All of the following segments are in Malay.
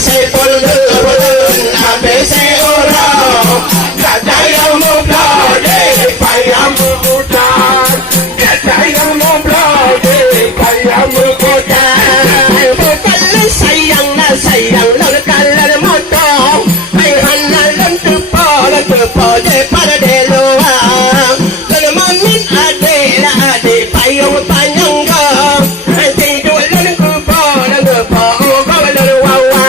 say pulun, abe say orang, kata yang mublade, payah mubutan, kata yang mublade, payah mubutan. Bukan sayang na sayang na kalah motong, ay hanalan tepo de pada de luang, kalau mamin ade la ade payung panjang gam, tidur dan kupo kalau wawa,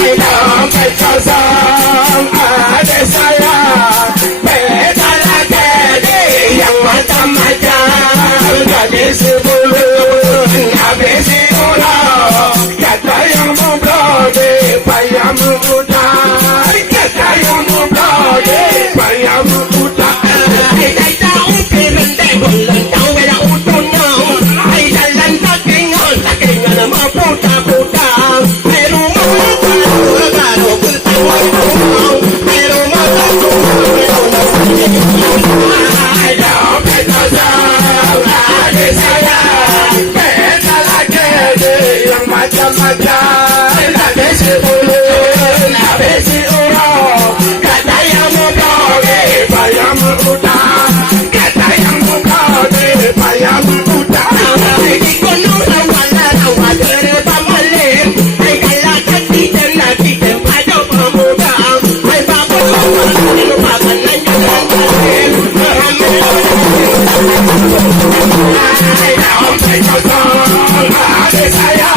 sampai kosong ade saya, beda lagi yang macam-macam, jadi sebelum habis ulang, kata yang memblode, payah memudar, kata yang memblode, payah memudar. Ay tahu pirendeng, bulan tahu beda utunya, ay jalan takingan maputa-puta, ay rumah baru bertawa rumah, ay rumah baru ay dompet kosong, ada saya, beda lagi yang macam-macam, habis sebelum, habis orang, kata yang memblode, payah memudar, kata yang memblode, payah memudar. Di gunung rawa terbamalim, ay kalakat di pada pemuda, ay bapak lupakan lanjutan kalim, ay dompet kosong, ada saya,